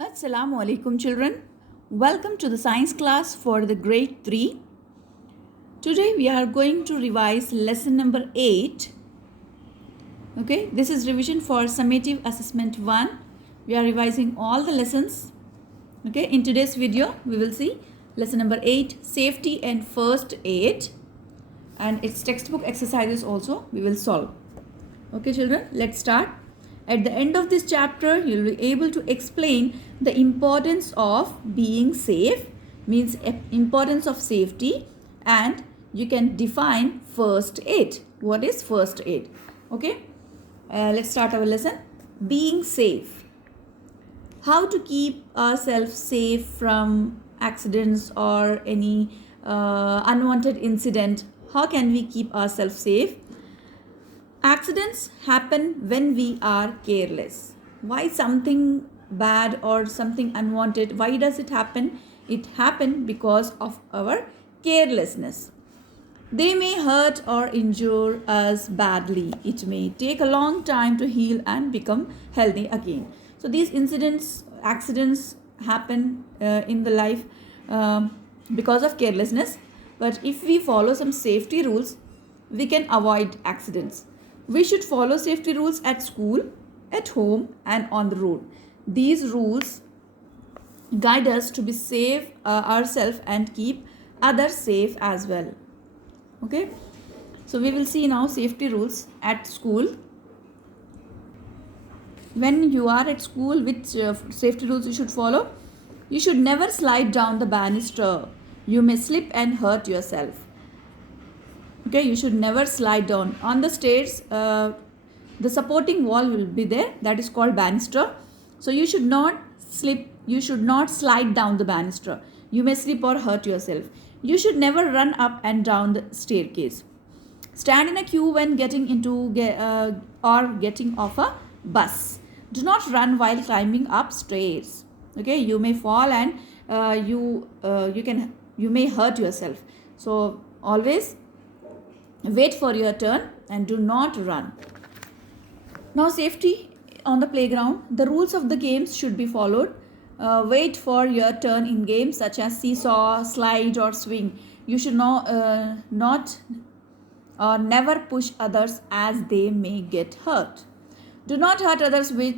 Assalamu alaikum children. Welcome to the science class for the grade 3. Today we are going to revise lesson number 8. Okay, this is revision for summative assessment 1. We are revising all the lessons. Okay, in today's video we will see lesson number 8, safety and first aid, and its textbook exercises also we will solve. Okay children, let's start. At the end of this chapter, you will be able to explain the importance of being safe, means importance of safety, and you can define first aid. What is first aid? Okay, let's start our lesson. Being safe. How to keep ourselves safe from accidents or any unwanted incident? How can we keep ourselves safe? Accidents happen when we are careless. Why something bad or something unwanted? Why does it happen? It happens because of our carelessness. They may hurt or injure us badly. It may take a long time to heal and become healthy again. So these accidents happen in the life because of carelessness. But if we follow some safety rules, we can avoid accidents. We should follow safety rules at school, at home, and on the road. These rules guide us to be safe ourselves and keep others safe as well. Okay, so we will see now safety rules at school. When you are at school, which safety rules you should follow? You should never slide down the banister. You may slip and hurt yourself. Okay, you should never slide down. On the stairs, the supporting wall will be there. That is called banister. So you should not slip. You should not slide down the banister. You may slip or hurt yourself. You should never run up and down the staircase. Stand in a queue when getting into or getting off a bus. Do not run while climbing up stairs. Okay, you may fall and you may hurt yourself. So always wait for your turn and do not run. Now safety on the playground. The rules of the games should be followed. Wait for your turn in games such as seesaw, slide or swing. You should not or never push others as they may get hurt. Do not hurt others with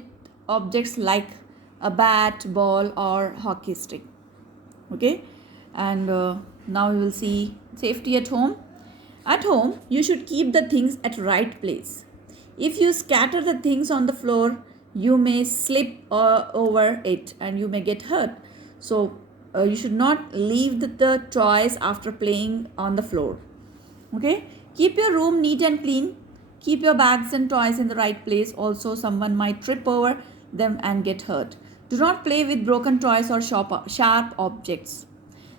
objects like a bat, ball or hockey stick. Okay, and now we will see safety at home. At home, you should keep the things at right place. If you scatter the things on the floor, you may slip over it and you may get hurt. So you should not leave the toys after playing on the floor. Okay, keep your room neat and clean. Keep your bags and toys in the right place. Also, someone might trip over them and get hurt. Do not play with broken toys or sharp objects.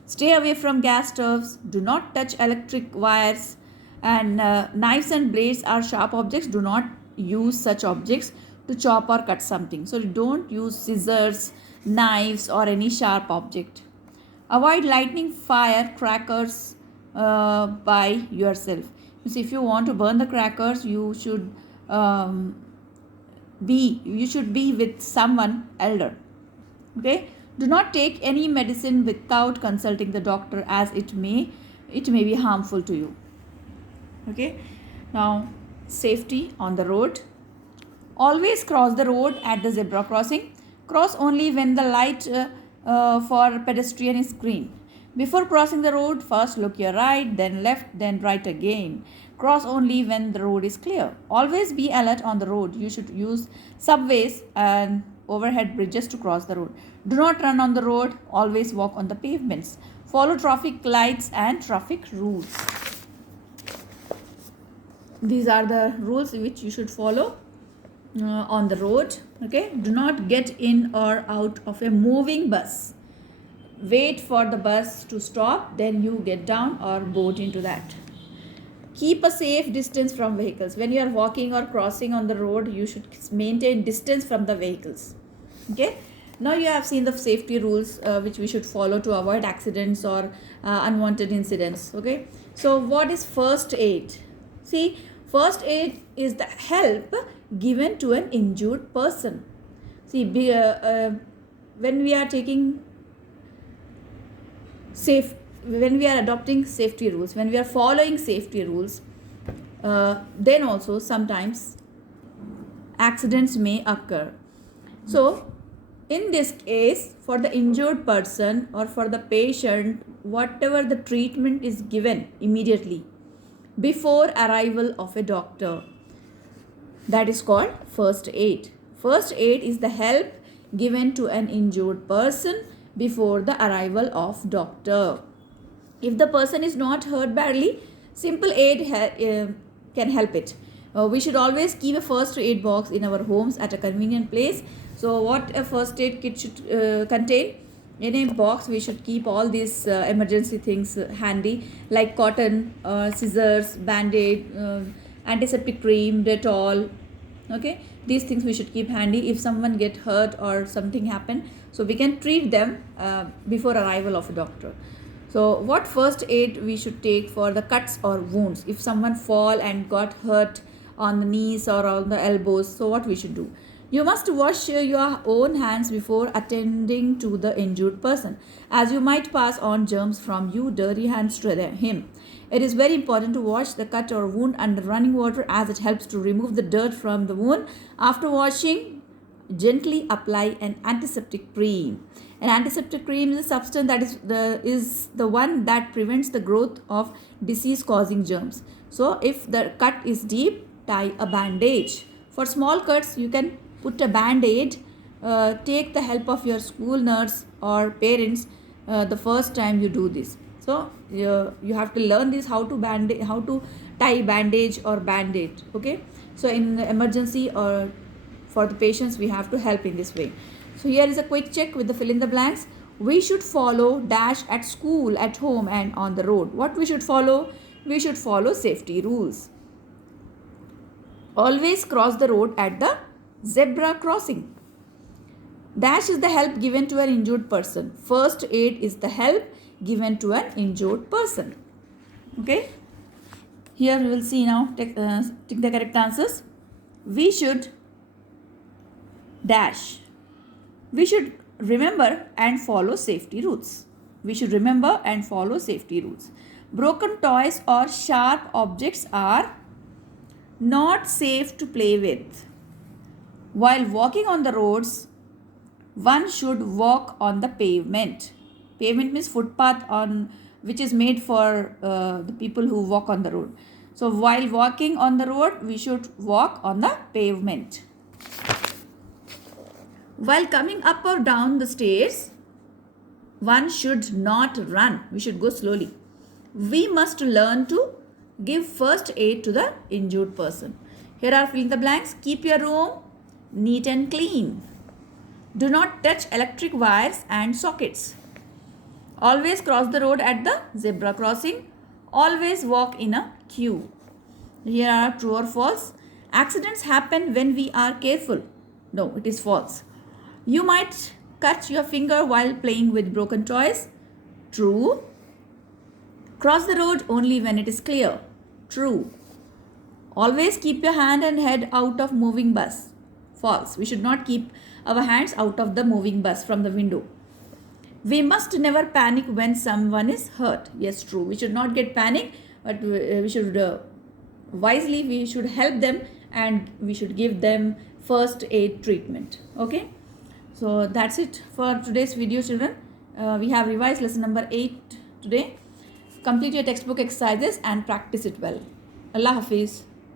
Stay away from gas stoves. Do not touch electric wires. And knives and blades are sharp objects. Do not use such objects to chop or cut something. So don't use scissors, knives or any sharp object. Avoid lighting fire crackers by yourself. So if you want to burn the crackers, you should be with someone elder. Okay. Do not take any medicine without consulting the doctor, as it may be harmful to you. Okay. Now safety on the road. Always cross the road at the zebra crossing. Cross only when the light for pedestrian is green. Before crossing the road, first look your right, then left, then right again. Cross only when the road is clear. Always be alert on the road. You should use subways and overhead bridges to cross the road. Do not run on the road. Always walk on the pavements. Follow traffic lights and traffic rules. These are the rules which you should follow on the road. Okay, do not get in or out of a moving bus. Wait for the bus to stop, then you get down or board into that. Keep a safe distance from vehicles. When you are walking or crossing on the road, you should maintain distance from the vehicles. Okay, now you have seen the safety rules which we should follow to avoid accidents or unwanted incidents. Okay, so what is first aid? See, first aid is the help given to an injured person. See, when we are taking safe, when we are adopting safety rules, when we are following safety rules, then also sometimes accidents may occur. So in this case, for the injured person or for the patient, whatever the treatment is given immediately before arrival of a doctor, that is called first aid. First aid is the help given to an injured person before the arrival of doctor. If the person is not hurt badly, simple aid can help it. We should always keep a first aid box in our homes at a convenient place. So what a first aid kit should contain? In a box we should keep all these emergency things handy, like cotton, scissors, band-aid, antiseptic cream, Dettol. Okay, these things we should keep handy if someone get hurt or something happen, so we can treat them before arrival of a doctor. So what first aid we should take for the cuts or wounds? If someone fall and got hurt on the knees or on the elbows, so what we should do? You must wash your own hands before attending to the injured person, as you might pass on germs from you dirty hands to him. It is very important to wash the cut or wound under running water, as it helps to remove the dirt from the wound. After washing, gently apply an antiseptic cream. An antiseptic cream is a substance that is the one that prevents the growth of disease causing germs. So if the cut is deep, tie a bandage. For small cuts, you can put a band-aid. Take the help of your school nurse or parents the first time you do this. So you have to learn this, how to tie bandage or band-aid. Okay, so in emergency or for the patients, we have to help in this way. So here is a quick check with the fill in the blanks. We should follow dash at school, at home, and on the road. What we should follow? We should follow safety rules. Always cross the road at the zebra crossing. Dash is the help given to an injured person. First aid is the help given to an injured person. Okay. Here we will see now, take the correct answers. We should dash. We should remember and follow safety rules. We should remember and follow safety rules. Broken toys or sharp objects are not safe to play with. While walking on the roads, one should walk on the pavement. Pavement means footpath on which is made for the people who walk on the road. So while walking on the road, we should walk on the pavement. While coming up or down the stairs, one should not run. We should go slowly. We must learn to give first aid to the injured person. Here are filling the blanks. Keep your room neat and clean. Do not touch electric wires and sockets. Always cross the road at the zebra crossing. Always walk in a queue. Here are true or false. Accidents happen when we are careful. No, it is false. You might cut your finger while playing with broken toys. True. Cross the road only when it is clear. True. Always keep your hand and head out of moving bus. False. We should not keep our hands out of the moving bus from the window. We must never panic when someone is hurt. Yes, true. We should not get panic, but we should wisely, we should help them and we should give them first aid treatment. Okay. So that's it for today's video, children. We have revised lesson number 8 today. Complete your textbook exercises and practice it well. Allah Hafiz.